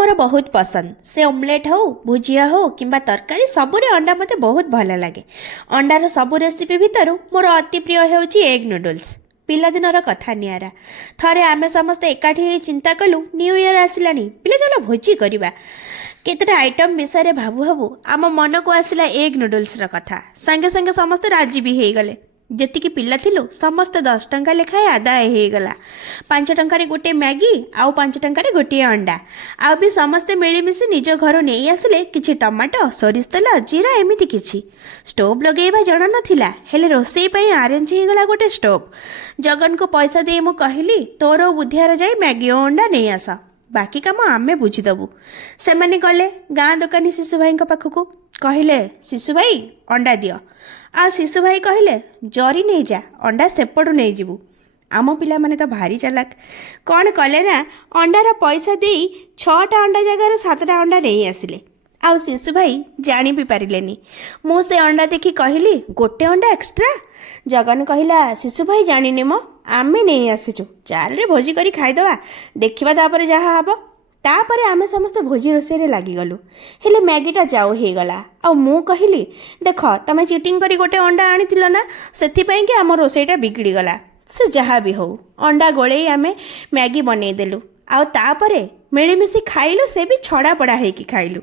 मोर बहुत पसंद से ऑमलेट हो भुजिया हो किंबा तरकारी सबुरे अंडा मते बहुत भल लगे। अंडार सबु रेसिपी भितर मोर अति प्रिय हेउची एग नूडल्स। पिलादिनर कथा नियारा। थरे आमे समस्त एकाठी चिंता कलु न्यू ईयर आसिलानी पिले चलो भोजी करिबा। केतेटा आइटम विषय भाबू भाबू आम मन को आसिला एग नूडल्स कथा। संगे संगे समस्त राजी भी हो गले। जेतिकी पिला थिलु समस्त 10 टंका लेखाए आदाय हो गला। 5 टंकार गोटे मैगी आउ 5 टंकार गोटे अंडा आ भी समस्ते मिलीमिशी निज घर नहीं आसिले। किछि टमाटो सोरिष तेल जीरा एमिति किछि। स्टोव लगेଇବା जण नथिला हेले रोसई पई अरेंज हो गला गोटे स्टोव। जगन को पैसा दे मु कहली तोर बुधियार जाई मैगी और अंडा नहीं आस बाकी काम आमे बुझीदेबू। से माने गले गाँ दोकानी शिशु भाई पाखक कहले शिशु भाई अंडा दियो आ शिशु भाई कहले जरी नहीं जा अंडा सेपटू नहीं जीवु। आम पिला माने तो भारी चालाक कौन कले ना अंडार पैसा दे 6टा अंडा जगार 7टा अंडा नहीं आसिले। आउ शिशु भाई जानी भी पारिलेनी। मु से अंडा देखी कहली गोटे अंडा एक्स्ट्रा। जगन कहला शिशु भाई जानिनी मो आमे नहीं आसीचु चाल रे भोजी करी खाईदवा देखिबा तापर जहा हबो। तापर आमे समस्त भोजी रोषे लगिगलु हेले मैगीटा जाऊ हो गला। आ मु कहली देख तमे चिटिंग करी गोटे अंडा आनीथिल ना सेथिपई कि आम रोषेटा बिगड़ी गला। से जहाँ भी हो अंडा गोले आमे मैगी बनई देलु आउ तापरे मिलीमिशी खाइलु से भी छड़ा पड़ा हेकी खाइलु।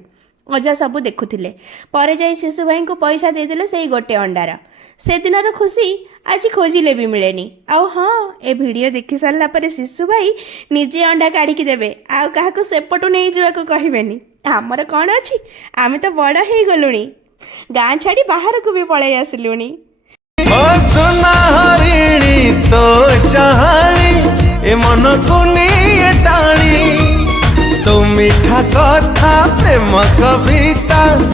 अजा सबू देखुथिले परे जाई शिशु भाई को पैसा देदेले से गोटे अंडार। से दिनर खुशी आज खोजिले भी मिलेनी। आउ हाँ ए वीडियो देखि सारला परे शिशु भाई निजे अंडा काढ़ी देबे आउ काहाको सेपटू नहीं जाको कहबेनी। हमर कौन अछि आमे तो बड़ हे गलुनी गाँ छाड़ी बाहर को भी पळै आसलुनी। ओ सोना हरिणी तो चाहणी ए मन को नहीं टाणी तो मीठा कथा प्रेम कविता